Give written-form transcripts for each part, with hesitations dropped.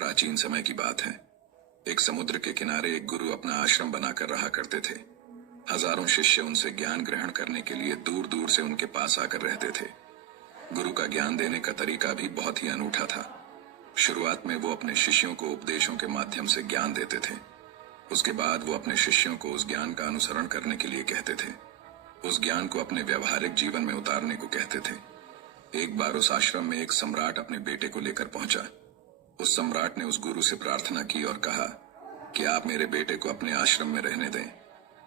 प्राचीन समय की बात है। एक समुद्र के किनारे एक गुरु अपना आश्रम बनाकर रहा करते थे। हजारों शिष्य उनसे ज्ञान ग्रहण करने के लिए दूर दूर से उनके पास आकर रहते थे। गुरु का ज्ञान देने का तरीका भी बहुत ही अनूठा था। शुरुआत में वो अपने शिष्यों को उपदेशों के माध्यम से ज्ञान देते थे। उसके बाद वो अपने शिष्यों को उस ज्ञान का अनुसरण करने के लिए कहते थे। उस ज्ञान को अपने व्यवहारिक जीवन में उतारने को कहते थे। एक बार उस आश्रम में एक सम्राट अपने बेटे को लेकर पहुंचा। उस सम्राट ने उस गुरु से प्रार्थना की और कहा कि आप मेरे बेटे को अपने आश्रम में रहने दें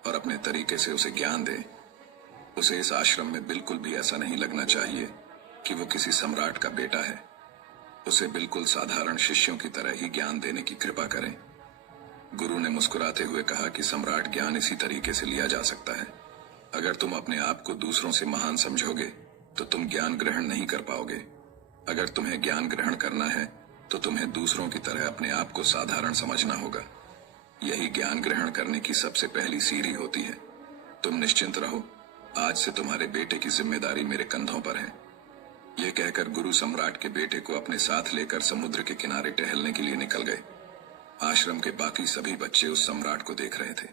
और अपने तरीके से उसे ज्ञान दें। उसे इस आश्रम में बिल्कुल भी ऐसा नहीं लगना चाहिए कि वो किसी सम्राट का बेटा है। उसे बिल्कुल साधारण शिष्यों की तरह ही ज्ञान देने की कृपा करें। गुरु ने मुस्कुराते हुए कहा कि सम्राट ज्ञान इसी तरीके से लिया जा सकता है। अगर तुम अपने आप को दूसरों से महान समझोगे तो तुम ज्ञान ग्रहण नहीं कर पाओगे। अगर तुम्हें ज्ञान ग्रहण करना है तो तुम्हें दूसरों की तरह अपने आप को साधारण समझना होगा। यही ज्ञान ग्रहण करने की सबसे पहली सीढ़ी होती है। तुम निश्चिंत रहो, आज से तुम्हारे बेटे की जिम्मेदारी मेरे कंधों पर है। यह कहकर गुरु सम्राट के बेटे को अपने साथ लेकर समुद्र के किनारे टहलने के लिए निकल गए। आश्रम के बाकी सभी बच्चे उस सम्राट को देख रहे थे।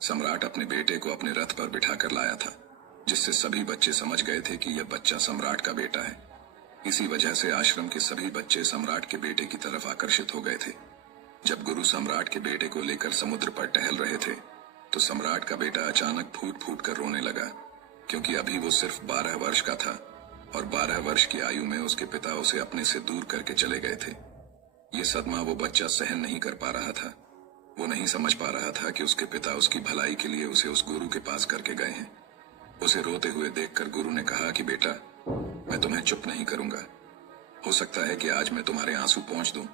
सम्राट अपने बेटे को अपने रथ पर बिठाकर लाया था, जिससे सभी बच्चे समझ गए थे कि यह बच्चा सम्राट का बेटा है। इसी वजह से आश्रम के सभी बच्चे सम्राट के बेटे की तरफ आकर्षित हो गए थे। जब गुरु सम्राट के बेटे को लेकर समुद्र पर टहल रहे थे तो सम्राट का बेटा अचानक फूट फूट कर रोने लगा, क्योंकि अभी वो सिर्फ 12 वर्ष का था और 12 वर्ष की आयु में उसके पिता उसे अपने से दूर करके चले गए थे। ये सदमा वो बच्चा सहन नहीं कर पा रहा था। वो नहीं समझ पा रहा था कि उसके पिता उसकी भलाई के लिए उसे उस गुरु के पास करके गए हैं। उसे रोते हुए देखकर गुरु ने कहा कि बेटा, मैं तुम्हें चुप नहीं करूंगा। हो सकता है कि आज मैं तुम्हारे आंसू पोंछ दूं,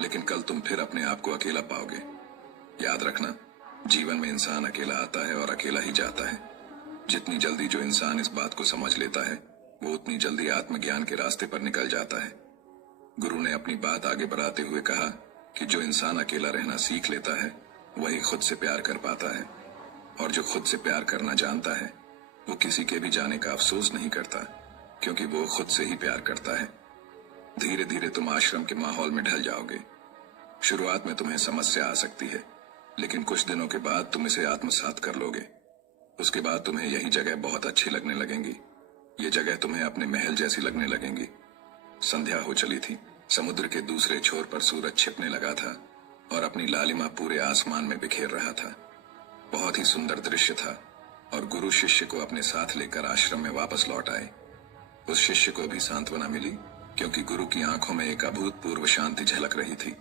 लेकिन कल तुम फिर अपने आप को अकेला पाओगे। याद रखना, जीवन में इंसान अकेला आता है और अकेला ही जाता है। जितनी जल्दी जो इंसान इस बात को समझ लेता है वो उतनी जल्दी आत्मज्ञान के रास्ते पर निकल जाता है। गुरु ने अपनी बात आगे बढ़ाते हुए कहा कि जो इंसान अकेला रहना सीख लेता है वही खुद से प्यार कर पाता है, और जो खुद से प्यार करना जानता है वो किसी के भी जाने का अफसोस नहीं करता, क्योंकि वो खुद से ही प्यार करता है। धीरे धीरे तुम आश्रम के माहौल में ढल जाओगे। शुरुआत में तुम्हें समस्या आ सकती है, लेकिन कुछ दिनों के बाद तुम इसे आत्मसात कर लोगे। उसके बाद तुम्हें यही जगह बहुत अच्छी लगने लगेंगी। ये जगह तुम्हें अपने महल जैसी लगने लगेंगी। संध्या हो चली थी। समुद्र के दूसरे छोर पर सूरज छिपने लगा था और अपनी लालिमा पूरे आसमान में बिखेर रहा था। बहुत ही सुंदर दृश्य था और गुरु शिष्य को अपने साथ लेकर आश्रम में वापस लौट आए। उस शिष्य को भी सांत्वना मिली, क्योंकि गुरु की आंखों में एक अभूतपूर्व शांति झलक रही थी।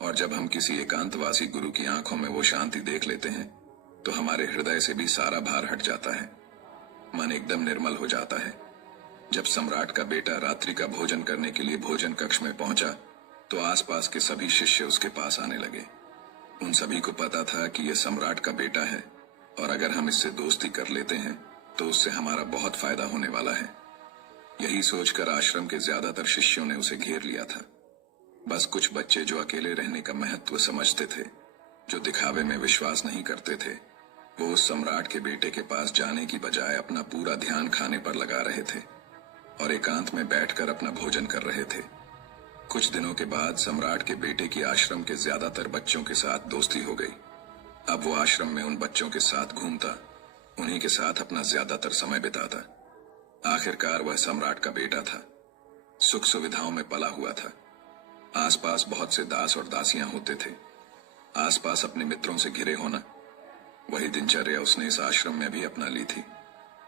और जब हम किसी एकांतवासी गुरु की आंखों में वो शांति देख लेते हैं तो हमारे हृदय से भी सारा भार हट जाता है। मन एकदम निर्मल हो जाता है। जब सम्राट का बेटा रात्रि का भोजन करने के लिए भोजन कक्ष में पहुंचा तो आसपास के सभी शिष्य उसके पास आने लगे। उन सभी को पता था कि यह सम्राट का बेटा है और अगर हम इससे दोस्ती कर लेते हैं तो उससे हमारा बहुत फायदा होने वाला है। यही सोचकर आश्रम के ज्यादातर शिष्यों ने उसे घेर लिया था। बस कुछ बच्चे जो अकेले रहने का महत्व समझते थे, जो दिखावे में विश्वास नहीं करते थे, वो उस सम्राट के बेटे के पास जाने की बजाय अपना पूरा ध्यान खाने पर लगा रहे थे और एकांत में बैठकर अपना भोजन कर रहे थे। कुछ दिनों के बाद सम्राट के बेटे की आश्रम के ज्यादातर बच्चों के साथ दोस्ती हो गई। अब वो आश्रम में उन बच्चों के साथ घूमता, उन्हीं के साथ अपना ज्यादातर समय बिताता। आखिरकार वह सम्राट का बेटा था, सुख सुविधाओं में पला हुआ था। आसपास बहुत से दास और दासियां होते थे। आसपास अपने मित्रों से घिरे होना, वही दिनचर्या उसने इस आश्रम में भी अपना ली थी।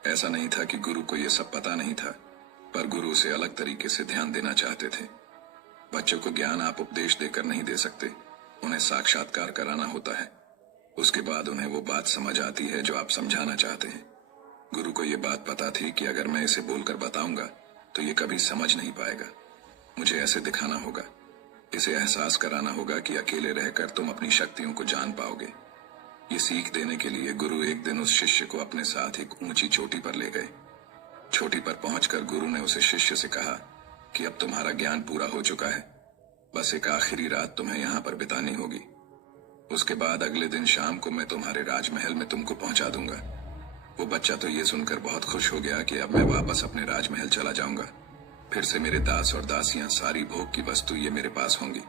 ऐसा नहीं था कि गुरु को यह सब पता नहीं था, पर गुरु उसे अलग तरीके से ध्यान देना चाहते थे। बच्चों को ज्ञान आप उपदेश देकर नहीं दे सकते, उन्हें साक्षात्कार कराना होता है। उसके बाद उन्हें वो बात समझ आती है जो आप समझाना चाहते हैं। गुरु को ये बात पता थी कि अगर मैं इसे बोलकर बताऊंगा तो ये कभी समझ नहीं पाएगा। मुझे ऐसे दिखाना होगा, इसे एहसास कराना होगा कि अकेले रहकर तुम अपनी शक्तियों को जान पाओगे। ये सीख देने के लिए गुरु एक दिन उस शिष्य को अपने साथ एक ऊंची चोटी पर ले गए। चोटी पर पहुंचकर गुरु ने उसे शिष्य से कहा कि अब तुम्हारा ज्ञान पूरा हो चुका है, बस एक आखिरी रात तुम्हें यहाँ पर बितानी होगी। उसके बाद अगले दिन शाम को मैं तुम्हारे राजमहल में तुमको पहुंचा दूंगा। वो बच्चा तो ये सुनकर बहुत खुश हो गया कि अब मैं वापस अपने राजमहल चला जाऊंगा। फिर से मेरे दास और दासियां, सारी भोग की वस्तु ये मेरे पास होंगी।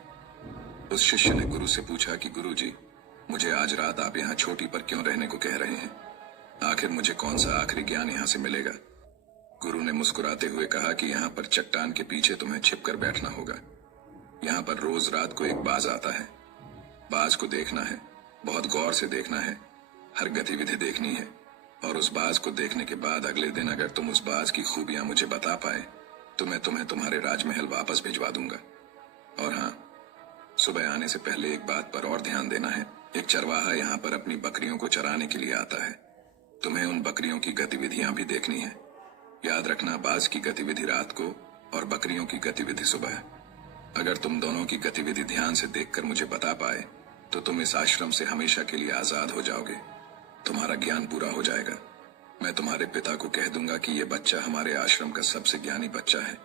उस शिष्य ने गुरु से पूछा कि गुरुजी, मुझे आज रात आप यहाँ चोटी पर क्यों रहने को कह रहे हैं? आखिर मुझे कौन सा आखिरी ज्ञान यहाँ से मिलेगा? गुरु ने मुस्कुराते हुए कहा कि यहाँ पर चट्टान के पीछे तुम्हें छिपकर बैठना होगा। यहाँ पर रोज रात को एक बाज आता है। बाज को देखना है, बहुत गौर से देखना है, हर गतिविधि देखनी है, और उस बाज को देखने के बाद अगले दिन अगर तुम उस बाज की खूबियां मुझे बता पाए तो मैं तुम्हें तुम्हारे राजमहल वापस भिजवा दूंगा। और हाँ, सुबह आने से पहले एक बात पर और ध्यान देना है। एक चरवाहा यहाँ पर अपनी बकरियों को चराने के लिए आता है। तुम्हें उन बकरियों की गतिविधियां भी देखनी है। याद रखना, बाज की गतिविधि रात को और बकरियों की गतिविधि सुबह। अगर तुम दोनों की गतिविधि ध्यान से देखकर मुझे बता पाए तो तुम इस आश्रम से हमेशा के लिए आजाद हो जाओगे। तुम्हारा ज्ञान पूरा हो जाएगा। मैं तुम्हारे पिता को कह दूंगा कि यह बच्चा हमारे आश्रम का सबसे ज्ञानी बच्चा है।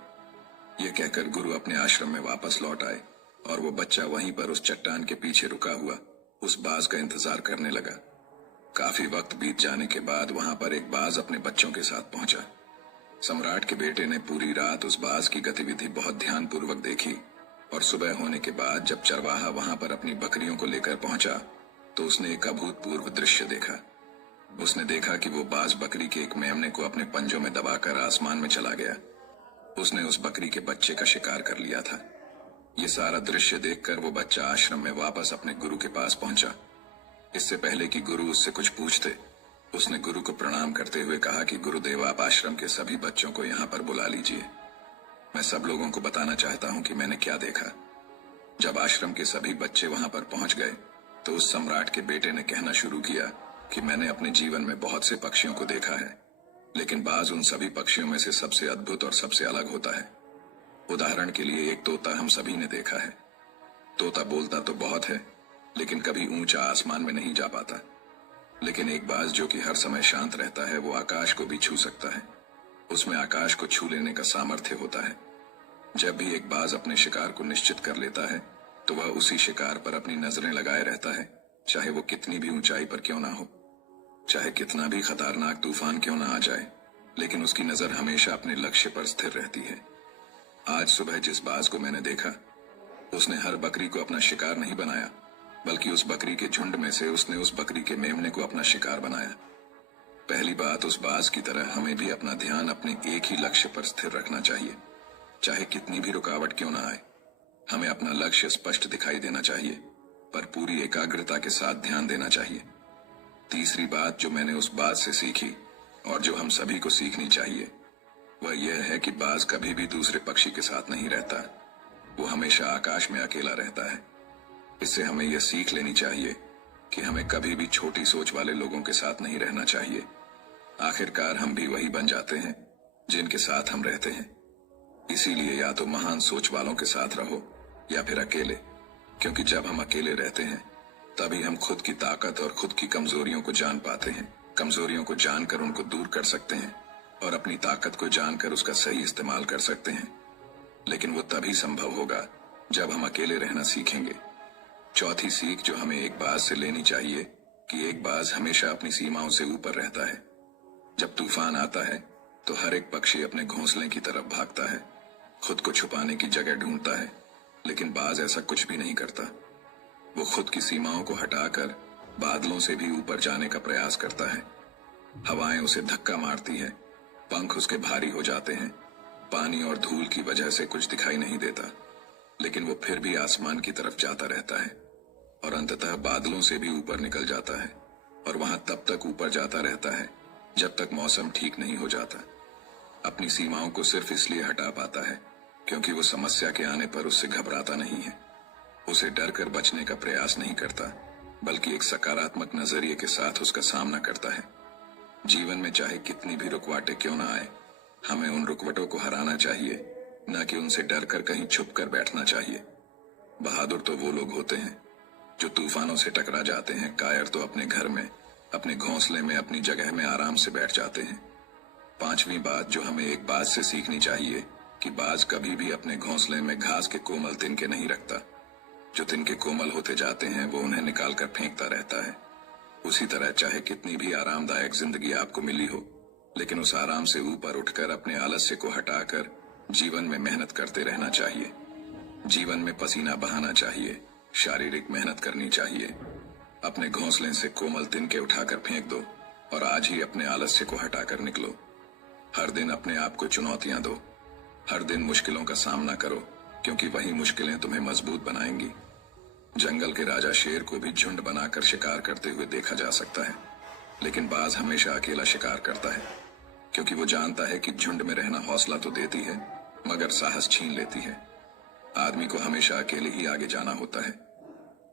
यह कहकर गुरु अपने आश्रम में वापस लौट आए और वो बच्चा वहीं पर उस चट्टान के पीछे रुका हुआ उस बाज का इंतजार करने लगा। काफी वक्त बीत जाने के बाद वहां पर एक बाज अपने बच्चों के साथ पहुंचा। सम्राट के बेटे ने पूरी रात उस बाज की गतिविधि बहुत ध्यानपूर्वक देखी और सुबह होने के बाद जब चरवाहा वहां पर अपनी बकरियों को लेकर पहुंचा तो उसने एक अभूतपूर्व दृश्य देखा। उसने देखा कि वो बाज बकरी के एक मेमने को अपने पंजों में दबाकर आसमान में चला गया। उसने उस बकरी के बच्चे का शिकार कर लिया था। ये सारा दृश्य देखकर वो बच्चा आश्रम में वापस अपने गुरु के पास पहुंचा। इससे पहले कि गुरु उससे कुछ पूछते, उसने गुरु को प्रणाम करते हुए कहा कि गुरुदेव, आप आश्रम के सभी बच्चों को यहाँ पर बुला लीजिए। मैं सब लोगों को बताना चाहता हूँ कि मैंने क्या देखा। जब आश्रम के सभी बच्चे वहां पर पहुंच गए तो उस सम्राट के बेटे ने कहना शुरू किया कि मैंने अपने जीवन में बहुत से पक्षियों को देखा है, लेकिन बाज उन सभी पक्षियों में से सबसे अद्भुत और सबसे अलग होता है। उदाहरण के लिए एक तोता हम सभी ने देखा है। तोता बोलता तो बहुत है, लेकिन कभी ऊंचा आसमान में नहीं जा पाता। लेकिन एक बाज जो कि हर समय शांत रहता है, वो आकाश को भी छू सकता है। उसमें आकाश को छू लेने का सामर्थ्य होता है। जब भी एक बाज अपने शिकार को निश्चित कर लेता है तो वह उसी शिकार पर अपनी नजरें लगाए रहता है, चाहे वो कितनी भी ऊंचाई पर क्यों ना हो, चाहे कितना भी खतरनाक तूफान क्यों ना आ जाए, लेकिन उसकी नजर हमेशा अपने लक्ष्य पर स्थिर रहती है। आज सुबह जिस बाज को मैंने देखा, उसने हर बकरी को अपना शिकार नहीं बनाया, बल्कि उस बकरी के झुंड में से उसने उस बकरी के मेमने को अपना शिकार बनाया। पहली बात, उस बाज की तरह हमें भी अपना ध्यान अपने एक ही लक्ष्य पर स्थिर रखना चाहिए, चाहे कितनी भी रुकावट क्यों ना आए। हमें अपना लक्ष्य स्पष्ट दिखाई देना चाहिए, पर पूरी एकाग्रता के साथ ध्यान देना चाहिए। तीसरी बात जो मैंने उस बाज से सीखी और जो हम सभी को सीखनी चाहिए, वह यह है कि बाज कभी भी दूसरे पक्षी के साथ नहीं रहता। वो हमेशा आकाश में अकेला रहता है। इससे हमें यह सीख लेनी चाहिए कि हमें कभी भी छोटी सोच वाले लोगों के साथ नहीं रहना चाहिए। आखिरकार हम भी वही बन जाते हैं जिनके साथ हम रहते हैं। इसीलिए या तो महान सोच वालों के साथ रहो या फिर अकेले, क्योंकि जब हम अकेले रहते हैं तभी हम खुद की ताकत और खुद की कमजोरियों को जान पाते हैं। कमजोरियों को जानकर उनको दूर कर सकते हैं और अपनी ताकत को जानकर उसका सही इस्तेमाल कर सकते हैं। लेकिन वो तभी संभव होगा जब हम अकेले रहना सीखेंगे। चौथी सीख जो हमें एक बाज से लेनी चाहिए कि एक बाज हमेशा अपनी सीमाओं से ऊपर रहता है। जब तूफान आता है तो हर एक पक्षी अपने घोंसले की तरफ भागता है, खुद को छुपाने की जगह ढूंढता है, लेकिन बाज ऐसा कुछ भी नहीं करता। वो खुद की सीमाओं को हटाकर बादलों से भी ऊपर जाने का प्रयास करता है। हवाएं उसे धक्का मारती है, पंख उसके भारी हो जाते हैं, पानी और धूल की वजह से कुछ दिखाई नहीं देता, लेकिन वो फिर भी आसमान की तरफ जाता रहता है और अंततः बादलों से भी ऊपर निकल जाता है और वहां तब तक ऊपर जाता रहता है जब तक मौसम ठीक नहीं हो जाता। अपनी सीमाओं को सिर्फ इसलिए हटा पाता है क्योंकि वो समस्या के आने पर उससे घबराता नहीं है, उसे डर कर बचने का प्रयास नहीं करता, बल्कि एक सकारात्मक नजरिए के साथ उसका सामना करता है। जीवन में चाहे कितनी भी रुकावटें क्यों ना आए, हमें उन रुकावटों को हराना चाहिए, न कि उनसे डर कर कहीं छुप कर बैठना चाहिए। बहादुर तो वो लोग होते हैं जो तूफानों से टकरा जाते हैं, कायर तो अपने घर में, अपने घोंसले में, अपनी जगह में आराम से बैठ जाते हैं। पांचवी बात जो हमें एक बाज से सीखनी चाहिए कि बाज कभी भी अपने घोंसले में घास के कोमल तिनके नहीं रखता। जो तिनके कोमल होते जाते हैं वो उन्हें निकाल कर फेंकता रहता है। उसी तरह चाहे कितनी भी आरामदायक जिंदगी आपको मिली हो, लेकिन उस आराम से ऊपर उठकर अपने आलस्य को हटाकर जीवन में मेहनत करते रहना चाहिए। जीवन में पसीना बहाना चाहिए, शारीरिक मेहनत करनी चाहिए। अपने घोंसले से कोमल तिनके उठाकर फेंक दो और आज ही अपने आलस्य को हटाकर निकलो। हर दिन अपने आप को चुनौतियां दो। हर दिन मुश्किलों का सामना करो, क्योंकि वही मुश्किलें तुम्हें मजबूत बनाएंगी। जंगल के राजा शेर को भी झुंड बनाकर शिकार करते हुए देखा जा सकता है, लेकिन बाज हमेशा अकेला शिकार करता है, क्योंकि वो जानता है कि झुंड में रहना हौसला तो देती है, मगर साहस छीन लेती है। आदमी को हमेशा अकेले ही आगे जाना होता है।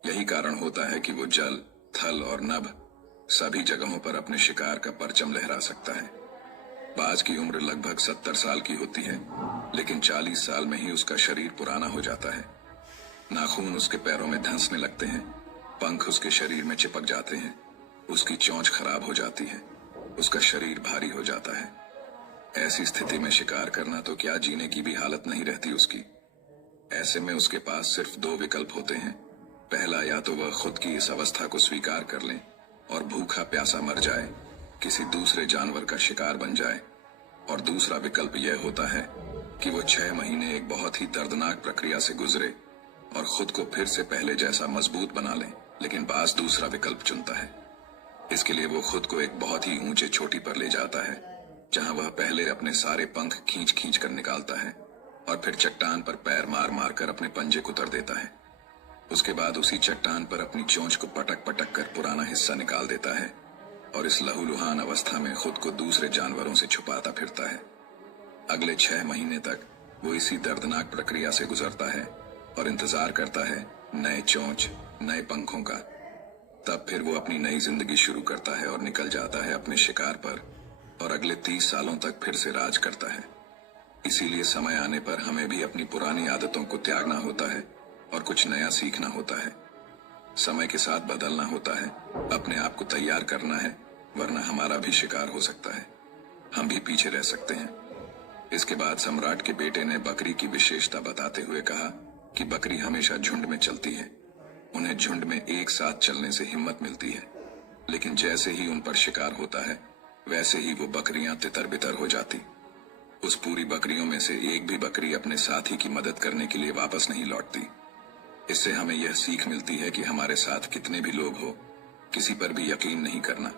यही कारण होता है कि वो जल, थल और नभ सभी जगहों पर अपने शिकार का परचम लहरा सकता है। बाज की उम्र लगभग 70 साल की होती है, लेकिन 40 साल में ही उसका शरीर पुराना हो जाता है। नाखून उसके पैरों में धंसने लगते हैं, पंख उसके शरीर में चिपक जाते हैं, उसकी चोंच खराब हो जाती है, उसका शरीर भारी हो जाता है। ऐसी स्थिति में शिकार करना तो क्या, जीने की भी हालत नहीं रहती उसकी। ऐसे में उसके पास सिर्फ 2 विकल्प होते हैं। पहला, या तो वह खुद की इस अवस्था को स्वीकार कर ले और भूखा प्यासा मर जाए, किसी दूसरे जानवर का शिकार बन जाए, और दूसरा विकल्प यह होता है कि वो 6 महीने एक बहुत ही दर्दनाक प्रक्रिया से गुजरे और खुद को फिर से पहले जैसा मजबूत बना ले। लेकिन बाज दूसरा विकल्प चुनता है। इसके लिए वो खुद को एक बहुत ही ऊंचे चोटी पर ले जाता है, जहां वह पहले अपने सारे पंख खींच खींच कर निकालता है और फिर चट्टान पर पैर मार मार कर अपने पंजे कुतर देता है। उसके बाद उसी चट्टान पर अपनी चोंच को पटक पटक कर पुराना हिस्सा निकाल देता है और इस लहूलुहान अवस्था में खुद को दूसरे जानवरों से छुपाता फिरता है। अगले 6 महीने तक वो इसी दर्दनाक प्रक्रिया से गुजरता है और इंतजार करता है नए चोंच, नए पंखों का। तब फिर वो अपनी नई जिंदगी शुरू करता है और निकल जाता है अपने शिकार पर, और अगले 30 सालों तक फिर से राज करता है। इसीलिए समय आने पर हमें भी अपनी पुरानी आदतों को त्यागना होता है और कुछ नया सीखना होता है। समय के साथ बदलना होता है, अपने आप को तैयार करना है, वरना हमारा भी शिकार हो सकता है, हम भी पीछे रह सकते हैं। इसके बाद सम्राट के बेटे ने बकरी की विशेषता बताते हुए कहा कि बकरी हमेशा झुंड में चलती है। उन्हें झुंड में एक साथ चलने से हिम्मत मिलती है, लेकिन जैसे ही उन पर शिकार होता है, वैसे ही वो बकरियां तितर बितर हो जाती। उस पूरी बकरियों में से एक भी बकरी अपने साथी की मदद करने के लिए वापस नहीं लौटती। इससे हमें यह सीख मिलती है कि हमारे साथ कितने भी लोग हो, किसी पर भी यकीन नहीं करना।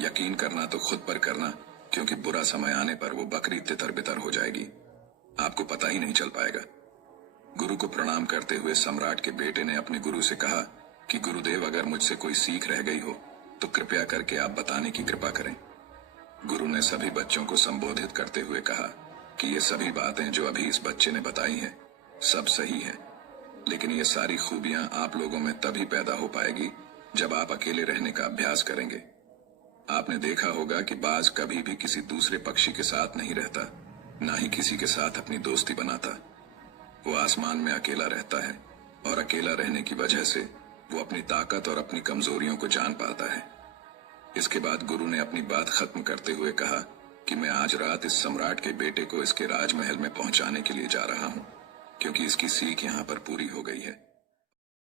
यकीन करना तो खुद पर करना, क्योंकि बुरा समय आने पर वो बकरी तितर बितर हो जाएगी, आपको पता ही नहीं चल पाएगा। गुरु को प्रणाम करते हुए सम्राट के बेटे ने अपने गुरु से कहा कि गुरुदेव, अगर मुझसे कोई सीख रह गई हो तो कृपया करके आप बताने की कृपा करें। गुरु ने सभी बच्चों को संबोधित करते हुए कहा कि ये सभी बातें जो अभी इस बच्चे ने बताई हैं, सब सही है, लेकिन ये सारी खूबियां आप लोगों में तभी पैदा हो पाएगी जब आप अकेले रहने का अभ्यास करेंगे। आपने देखा होगा कि बाज कभी भी किसी दूसरे पक्षी के साथ नहीं रहता, ना ही किसी के साथ अपनी दोस्ती बनाता। वो आसमान में अकेला रहता है और अकेला रहने की वजह से वो अपनी ताकत और अपनी कमजोरियों को जान पाता है। इसके बाद गुरु ने अपनी बात खत्म करते हुए कहा कि मैं आज रात इस सम्राट के बेटे को इसके राजमहल में पहुंचाने के लिए जा रहा हूं, क्योंकि इसकी सीख यहां पर पूरी हो गई है।